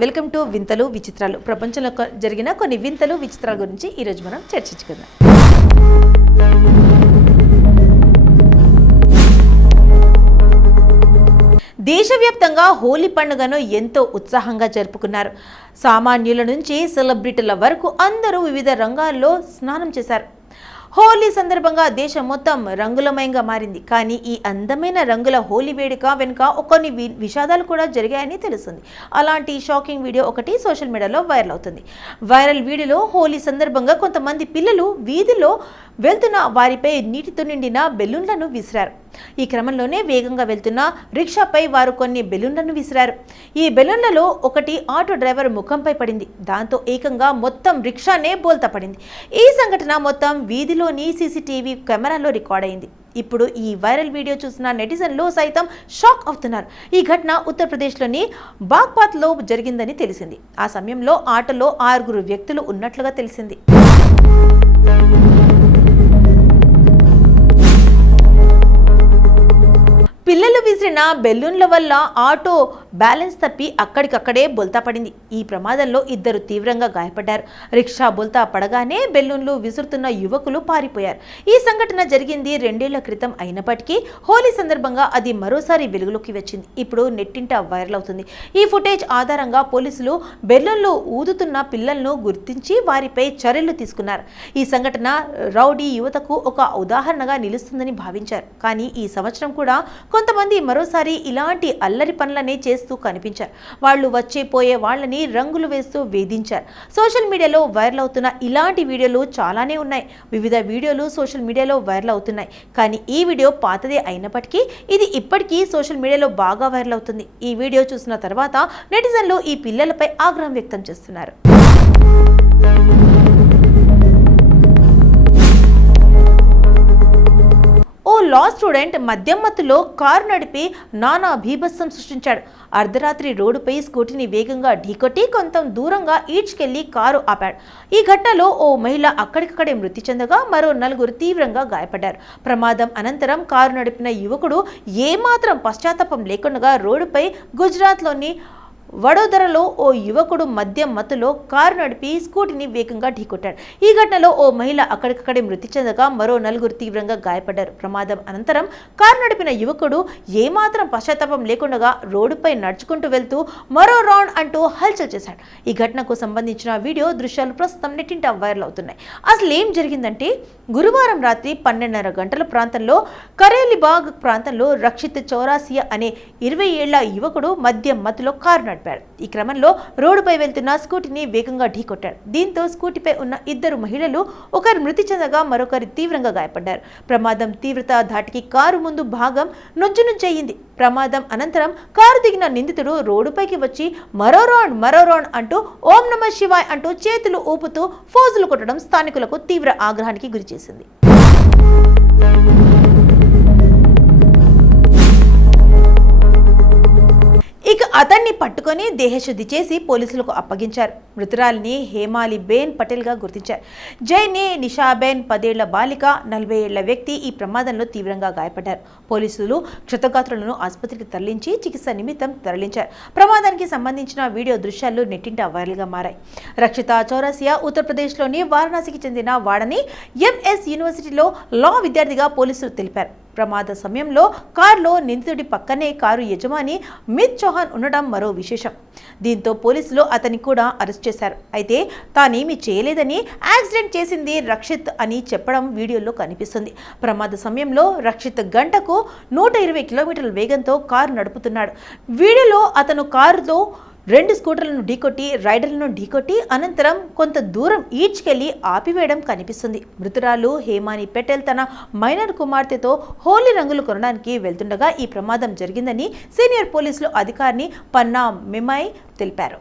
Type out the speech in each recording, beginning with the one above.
Welcome to వింతలు విచిత్రాలు. ప్రపంచంలో జరిగిన కొన్ని వింతలు విచిత్రాల గురించి ఈరోజు మనం చర్చించుకుందాం. దేశవ్యాప్తంగా హోలీ పండుగను ఎంతో ఉత్సాహంగా జరుపుకున్నారు. సామాన్యుల నుంచి సెలబ్రిటీల వరకు అందరూ వివిధ రంగాల్లో స్నానం చేశారు. హోలీ సందర్భంగా దేశం మొత్తం రంగులమయంగా మారింది. కానీ ఈ అందమైన రంగుల హోలీ వేడుక వెనుక కొన్ని విషాదాలు కూడా జరిగాయని తెలుస్తుంది. అలాంటి షాకింగ్ వీడియో ఒకటి సోషల్ మీడియాలో వైరల్ అవుతుంది. వైరల్ వీడియోలో హోలీ సందర్భంగా కొంతమంది పిల్లలు వీధిలో వెళ్తున్న వారిపై నీటితో నిండిన బెలూన్లను విసిరారు. ఈ క్రమంలోనే వేగంగా వెళ్తున్న రిక్షాపై వారు కొన్ని బెలూన్లను విసిరారు. ఈ బెలూన్లలో ఒకటి ఆటో డ్రైవర్ ముఖంపై పడింది. దాంతో ఏకంగా మొత్తం రిక్షానే బోల్తా పడింది. ఈ సంఘటన మొత్తం వీధిలోని సీసీటీవీ కెమెరాలో రికార్డ్ అయింది. ఇప్పుడు ఈ వైరల్ వీడియో చూసిన నెటిజన్లు సైతం షాక్ అవుతున్నారు. ఈ ఘటన ఉత్తరప్రదేశ్లోని బాగ్పాత్లో జరిగిందని తెలిసింది. ఆ సమయంలో ఆటోలో 6 వ్యక్తులు ఉన్నట్లుగా తెలిసింది. పిల్లలు విసిరిన బెలూన్ల వల్ల ఆటో బ్యాలెన్స్ తప్పి అక్కడికక్కడే బోల్తా పడింది. ఈ ప్రమాదంలో 2 తీవ్రంగా గాయపడ్డారు. రిక్షా బోల్తా పడగానే బెలూన్లు విసురుతున్న యువకులు పారిపోయారు. ఈ సంఘటన జరిగింది 2 ఏళ్ల క్రితం అయినప్పటికీ హోలీ సందర్భంగా అది మరోసారి వెలుగులోకి వచ్చింది. ఇప్పుడు నెట్టింట వైరల్ అవుతుంది. ఈ ఫుటేజ్ ఆధారంగా పోలీసులు బెలూన్లు ఊదుతున్న పిల్లలను గుర్తించి వారిపై చర్యలు తీసుకున్నారు. ఈ సంఘటన రౌడీ యువతకు ఒక ఉదాహరణగా నిలుస్తుందని భావించారు. కానీ ఈ సంవత్సరం కూడా కొంతమంది మరోసారి ఇలాంటి అల్లరి పనులనే చేస్తూ కనిపించారు. వాళ్ళు వచ్చేపోయే వాళ్ళని రంగులు వేస్తూ వేధించారు. సోషల్ మీడియాలో వైరల్ అవుతున్న ఇలాంటి వీడియోలు చాలానే ఉన్నాయి. వివిధ వీడియోలు సోషల్ మీడియాలో వైరల్ అవుతున్నాయి. కానీ ఈ వీడియో పాతదే అయినప్పటికీ ఇది ఇప్పటికీ సోషల్ మీడియాలో బాగా వైరల్ అవుతుంది. ఈ వీడియో చూసిన తర్వాత నెటిజన్లు ఈ పిల్లలపై ఆగ్రహం వ్యక్తం చేస్తున్నారు. లా స్టూడెంట్ మద్యం మత్తులో కారు నడిపి నానా బీభత్సం సృష్టించాడు. అర్ధరాత్రి రోడ్డుపై స్కూటీని వేగంగా ఢీకొట్టి కొంత దూరంగా ఈడ్చుకెళ్లి కారు ఆపాడు. ఈ ఘటనలో ఓ మహిళ అక్కడికక్కడే మృతి చెందగా మరో 4 తీవ్రంగా గాయపడ్డారు. ప్రమాదం అనంతరం కారు నడిపిన యువకుడు ఏమాత్రం పశ్చాత్తాపం లేకుండా రోడ్డుపై గుజరాత్లోని వడోదరలో ఓ యువకుడు మద్యం మత్తులో కారు నడిపి స్కూటీని వేగంగా ఢీకొట్టాడు. ఈ ఘటనలో ఓ మహిళ అక్కడికక్కడే మృతి చెందగా మరో 4 తీవ్రంగా గాయపడ్డారు. ప్రమాదం అనంతరం కారు నడిపిన యువకుడు ఏమాత్రం పశ్చాత్తాపం లేకుండా రోడ్డుపై నడుచుకుంటూ వెళ్తూ మరో రౌండ్ అంటూ హల్చల్ చేశాడు. ఈ ఘటనకు సంబంధించిన వీడియో దృశ్యాలు ప్రస్తుతం నెట్టింట వైరల్ అవుతున్నాయి. అసలు ఏం జరిగిందంటే, గురువారం రాత్రి 12:30 గంటల ప్రాంతంలో కరేలిబాగ్ ప్రాంతంలో రక్షిత్ చౌరాసియా అనే 20 ఏళ్ల యువకుడు మద్యం మత్తులో కారు నడిపాడు. ఈ క్రమంలో రోడ్డుపై వెళ్తున్న స్కూటీని వేగంగా ఢీకొట్టాడు. దీంతో స్కూటీపై ఉన్న 2 మహిళలు ఒకరు మృతి చెందగా మరొకరు తీవ్రంగా గాయపడ్డారు. ప్రమాదం తీవ్రత ధాటికి కారు ముందు భాగం నుజ్జునుజ్జయింది. ప్రమాదం అనంతరం కారు దిగిన నిందితుడు రోడ్డుపైకి వచ్చి మరో రౌండ్ అంటూ ఓం నమః శివాయ్ అంటూ చేతులు ఊపుతూ ఫోజులు కొట్టడం స్థానికులకు తీవ్ర ఆగ్రహానికి గురిచేసింది. ఇక అతన్ని పట్టుకొని దేహశుద్ధి చేసి పోలీసులకు అప్పగించారు. మృతురాలిని హేమాలిబేన్ పటేల్గా గుర్తించారు. జైనే నిషాబేన్ 10 ఏళ్ల బాలిక, 40 ఏళ్ల వ్యక్తి ఈ ప్రమాదంలో తీవ్రంగా గాయపడ్డారు. పోలీసులు క్షతగాత్రులను ఆసుపత్రికి తరలించి చికిత్స నిమిత్తం తరలించారు. ప్రమాదానికి సంబంధించిన వీడియో దృశ్యాలు నెట్టింట వైరల్గా మారాయి. రక్షిత చౌరాసియా ఉత్తరప్రదేశ్లోని వారణాసికి చెందిన వాడని ఎంఎస్ యూనివర్సిటీలో లా విద్యార్థిగా పోలీసులు తెలిపారు. ప్రమాద సమయంలో కారులో నిందితుడి పక్కనే కారు యజమాని మిత్ చౌహాన్ ఉండడం మరో విశేషం. దీంతో పోలీసులు అతన్ని కూడా అరెస్ట్ చేశారు. అయితే తానేమీ చేయలేదని, యాక్సిడెంట్ చేసింది రక్షిత్ అని చెప్పడం వీడియోలో కనిపిస్తుంది. ప్రమాద సమయంలో రక్షిత్ గంటకు 120 కిలోమీటర్ల వేగంతో కారు నడుపుతున్నాడు. వీడియోలో అతను కారులో 2 స్కూటర్లను ఢీకొట్టి రైడర్లను ఢీకొట్టి అనంతరం కొంత దూరం ఈడ్చుకెళ్లి ఆపివేయడం కనిపిస్తుంది. మృతురాలు హేమాని పటేల్ తన మైనర్ కుమార్తెతో హోలీ రంగులు కొనడానికి వెళ్తుండగా ఈ ప్రమాదం జరిగిందని సీనియర్ పోలీసులు అధికారిని పన్నా మెమాయ్ తెలిపారు.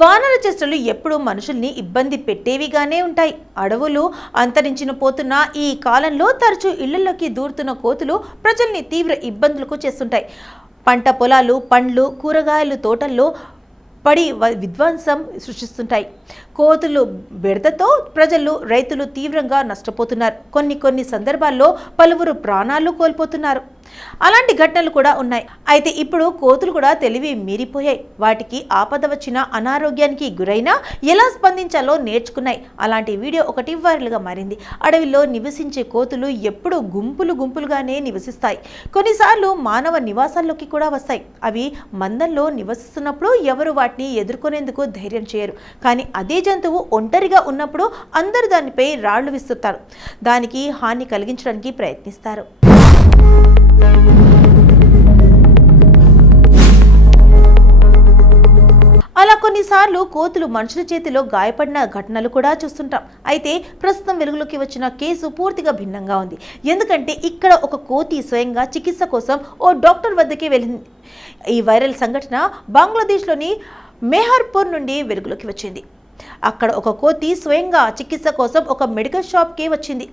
వానర చేష్టలు ఎప్పుడూ మనుషుల్ని ఇబ్బంది పెట్టేవిగానే ఉంటాయి. అడవులు అంతరించిన పోతున్న ఈ కాలంలో తరచూ ఇళ్లలోకి దూరుతున్న కోతులు ప్రజల్ని తీవ్ర ఇబ్బందులకు చేస్తుంటాయి. పంట పొలాలు, పండ్లు, కూరగాయలు తోటల్లో పడి విధ్వంసం సృష్టిస్తుంటాయి. కోతులు బెడదతో రైతులు తీవ్రంగా నష్టపోతున్నారు. కొన్ని సందర్భాల్లో పలువురు ప్రాణాలు కోల్పోతున్నారు. అలాంటి ఘటనలు కూడా ఉన్నాయి. అయితే ఇప్పుడు కోతులు కూడా తెలివి మీరిపోయాయి. వాటికి ఆపద వచ్చిన అనారోగ్యానికి గురైనా ఎలా స్పందించాలో నేర్చుకున్నాయి. అలాంటి వీడియో ఒకటి వైరల్గా మారింది. అడవిలో నివసించే కోతులు ఎప్పుడూ గుంపులుగానే నివసిస్తాయి. కొన్నిసార్లు మానవ నివాసాల్లోకి కూడా వస్తాయి. అవి మందల్లో నివసిస్తున్నప్పుడు ఎవరు వాటిని ఎదుర్కొనేందుకు ధైర్యం చేయరు. కానీ అదే జంతువు ఒంటరిగా ఉన్నప్పుడు అందరూ దానిపై రాళ్లు విసురుతారు. దానికి హాని కలిగించడానికి ప్రయత్నిస్తారు. అలా కొన్నిసార్లు కోతులు మనుషుల చేతిలో గాయపడిన ఘటనలు కూడా చూస్తుంటాం. అయితే ప్రస్తుతం వెలుగులోకి వచ్చిన కేసు పూర్తిగా భిన్నంగా ఉంది. ఎందుకంటే ఇక్కడ ఒక కోతి స్వయంగా చికిత్స కోసం ఓ డాక్టర్ వద్దకి వెళ్ళింది. ఈ వైరల్ సంఘటన బంగ్లాదేశ్లోని మెహర్పూర్ నుండి వెలుగులోకి వచ్చింది. అక్కడ ఒక కోతి స్వయంగా చికిత్స కోసం ఒక మెడికల్ షాప్కి వచ్చింది.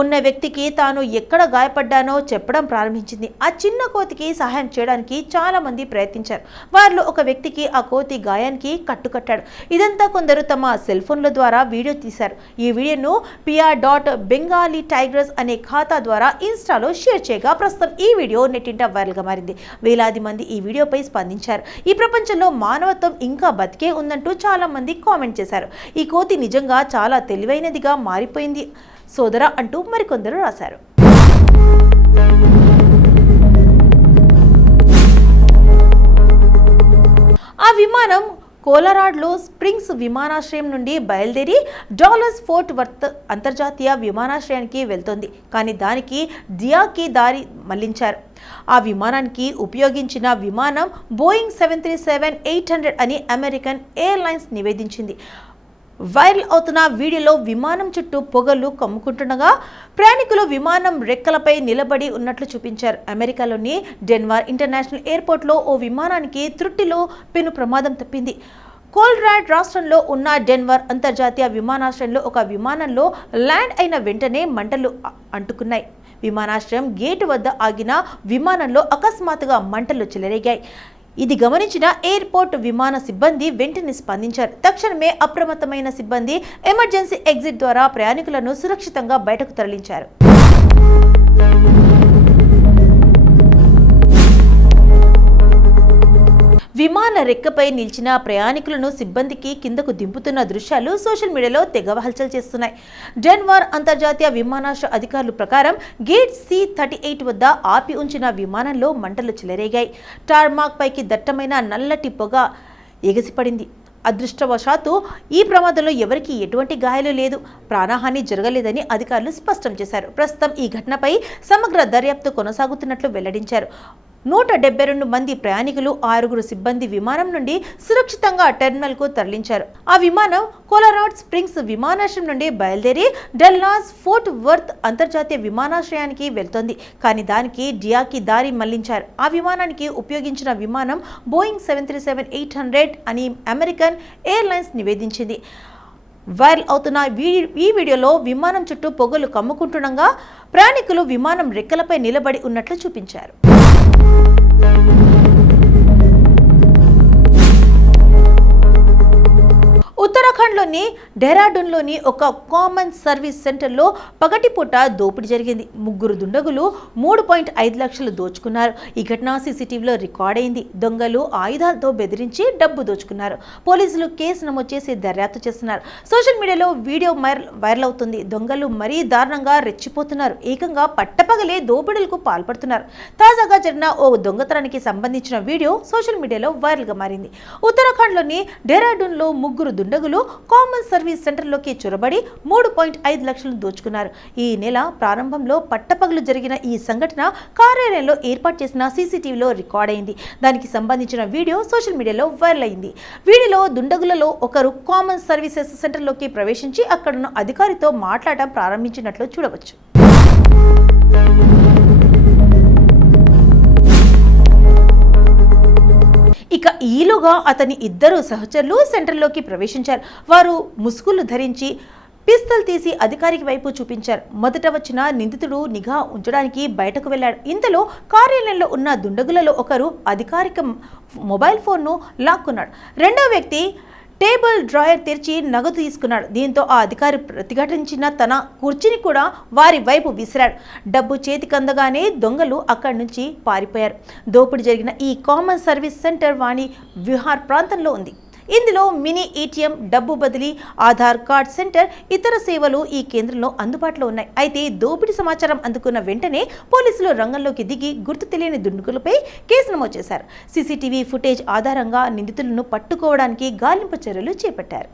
ఉన్న వ్యక్తికి తాను ఎక్కడ గాయపడ్డానో చెప్పడం ప్రారంభించింది. ఆ చిన్న కోతికి సహాయం చేయడానికి చాలా మంది ప్రయత్నించారు. వారిలో ఒక వ్యక్తికి ఆ కోతి గాయానికి కట్టుకట్టాడు. ఇదంతా కొందరు తమ సెల్ ఫోన్ల ద్వారా వీడియో తీశారు. ఈ వీడియోను PR.Bengali Tigers అనే ఖాతా ద్వారా ఇన్స్టాలో షేర్ చేయగా ప్రస్తుతం ఈ వీడియో నెట్టింట వైరల్గా మారింది. వేలాది మంది ఈ వీడియోపై స్పందించారు. ఈ ప్రపంచంలో మానవత్వం ఇంకా బతికే ఉందంటూ చాలా మంది కామెంట్ చేశారు. ఈ కోతి నిజంగా చాలా తెలివైనదిగా మారిపోయింది సోదరా అంటూ మరికొందరు రాశారు. ఆ విమానం కోలరాడ్లో స్ప్రింగ్స్ విమానాశ్రయం నుండి బయలుదేరి డాలస్ ఫోర్ట్ వర్త్ అంతర్జాతీయ విమానాశ్రయానికి వెళ్తోంది. కానీ దానికి దియాకి దారి మళ్లించారు. ఆ విమానానికి ఉపయోగించిన విమానం బోయింగ్ 737-800 అని అమెరికన్ ఎయిర్లైన్స్ నివేదించింది. వైరల్ అవుతున్న వీడియోలో విమానం చుట్టూ పొగలు కమ్ముకుంటుండగా ప్రయాణికులు విమానం రెక్కలపై నిలబడి ఉన్నట్లు చూపించారు. అమెరికాలోని డెన్వర్ ఇంటర్నేషనల్ ఎయిర్పోర్ట్లో ఓ విమానానికి త్రుటిలో పెను ప్రమాదం తప్పింది. కోలరాడో రాష్ట్రంలో ఉన్న డెన్వర్ అంతర్జాతీయ విమానాశ్రయంలో ఒక విమానంలో ల్యాండ్ అయిన వెంటనే మంటలు అంటుకున్నాయి. విమానాశ్రయం గేటు వద్ద ఆగిన విమానంలో అకస్మాత్తుగా మంటలు చెలరేగాయి. ఇది గమనించిన ఎయిర్పోర్ట్ విమాన సిబ్బంది వెంటనే స్పందించారు. తక్షణమే అప్రమత్తమైన సిబ్బంది ఎమర్జెన్సీ ఎగ్జిట్ ద్వారా ప్రయాణికులను సురక్షితంగా బయటకు తరలించారు. విమాన రెక్కపై నిలిచిన ప్రయాణికులను సిబ్బందికి కిందకు దింపుతున్న దృశ్యాలు సోషల్ మీడియాలో తెగ హల్చల్ చేస్తున్నాయి. డెన్వర్ అంతర్జాతీయ విమానాశ్రయ అధికారుల ప్రకారం గేట్ C-38 వద్ద ఆపి ఉంచిన విమానంలో మంటలు చెలరేగాయి. టార్మాక్ పైకి దట్టమైన నల్లటి పొగ ఎగసిపడింది. అదృష్టవశాత్తు ఈ ప్రమాదంలో ఎవరికీ ఎటువంటి గాయాలు లేదు, ప్రాణహాని జరగలేదని అధికారులు స్పష్టం చేశారు. ప్రస్తుతం ఈ ఘటనపై సమగ్ర దర్యాప్తు కొనసాగుతున్నట్లు వెల్లడించారు. 172 మంది ప్రయాణికులు 6 సిబ్బంది విమానం నుండి సురక్షితంగా టెర్మినల్కు తరలించారు. ఆ విమానం కోలరాడో స్ప్రింగ్స్ విమానాశ్రయం నుండి బయలుదేరి డల్లాస్ ఫోర్ట్ వర్త్ అంతర్జాతీయ విమానాశ్రయానికి వెళ్తోంది. కానీ దానికి డియాకి దారి మళ్లించారు. ఆ విమానానికి ఉపయోగించిన విమానం బోయింగ్ 737-800 అని అమెరికన్ ఎయిర్లైన్స్ నివేదించింది. వైరల్ అవుతున్న ఈ వీడియోలో విమానం చుట్టూ పొగలు కమ్ముకుంటుండగా ప్రయాణికులు విమానం రెక్కలపై నిలబడి ఉన్నట్లు చూపించారు. ఉత్తరాఖండ్లోని డెహ్రాడూన్లోని ఒక కామన్ సర్వీస్ సెంటర్లో పగటిపూట దోపిడీ జరిగింది. 3 దుండగులు 3.5 లక్షలు దోచుకున్నారు. ఈ ఘటన సీసీటీవీలో రికార్డ్ అయింది. దొంగలు ఆయుధాలతో బెదిరించి డబ్బు దోచుకున్నారు. పోలీసులు కేసు నమోదు చేసి దర్యాప్తు చేస్తున్నారు. సోషల్ మీడియాలో వీడియో వైరల్ అవుతుంది. దొంగలు మరీ దారుణంగా రెచ్చిపోతున్నారు. ఏకంగా పట్టపగలే దోపిడీలకు పాల్పడుతున్నారు. తాజాగా జరిగిన ఓ దొంగతనానికి సంబంధించిన వీడియో సోషల్ మీడియాలో వైరల్గా మారింది. ఉత్తరాఖండ్లోని డెహ్రాడూన్లో 3 దుండగులు కామన్ సర్వీస్ సెంటర్లోకి చొరబడి 3.5 లక్షలు దోచుకున్నారు. ఈ నెల ప్రారంభంలో పట్టపగలు జరిగిన ఈ సంఘటన కార్యాలయంలో ఏర్పాటు చేసిన సీసీటీవీలో రికార్డ్ అయింది. దానికి సంబంధించిన వీడియో సోషల్ మీడియాలో వైరల్ అయింది. వీడియోలో దుండగులలో ఒకరు కామన్ సర్వీసెస్ సెంటర్లోకి ప్రవేశించి అక్కడున్న అధికారితో మాట్లాడటం ప్రారంభించినట్లు చూడవచ్చు. ఇక ఈలోగా అతని 2 సహచరులు సెంటర్లోకి ప్రవేశించారు. వారు ముసుగులు ధరించి పిస్తల్ తీసి అధికారికి వైపు చూపించారు. మొదట వచ్చిన నిందితుడు నిఘా ఉంచడానికి బయటకు వెళ్లాడు. ఇంతలో కార్యాలయంలో ఉన్న దుండగులలో ఒకరు అధికారిక మొబైల్ ఫోన్ను లాక్కున్నాడు. రెండో వ్యక్తి టేబుల్ డ్రాయర్ తెరిచి నగదు తీసుకున్నాడు. దీంతో ఆ అధికారి ప్రతిఘటించిన తన కుర్చీని కూడా వారి వైపు విసిరాడు. డబ్బు చేతికి అందగానే దొంగలు అక్కడి నుంచి పారిపోయారు. దోపిడీ జరిగిన ఈ కామన్ సర్వీస్ సెంటర్ వాణి విహార్ ప్రాంతంలో ఉంది. ఇందులో మినీ ఏటీఎం, డబ్బు బదిలీ, ఆధార్ కార్డ్ సెంటర్, ఇతర సేవలు ఈ కేంద్రంలో అందుబాటులో ఉన్నాయి. అయితే దోపిడీ సమాచారం అందుకున్న వెంటనే పోలీసులు రంగంలోకి దిగి గుర్తు తెలియని దుండగులపై కేసు నమోదు చేశారు. సీసీటీవీ ఫుటేజ్ ఆధారంగా నిందితులను పట్టుకోవడానికి గాలింపు చర్యలు చేపట్టారు.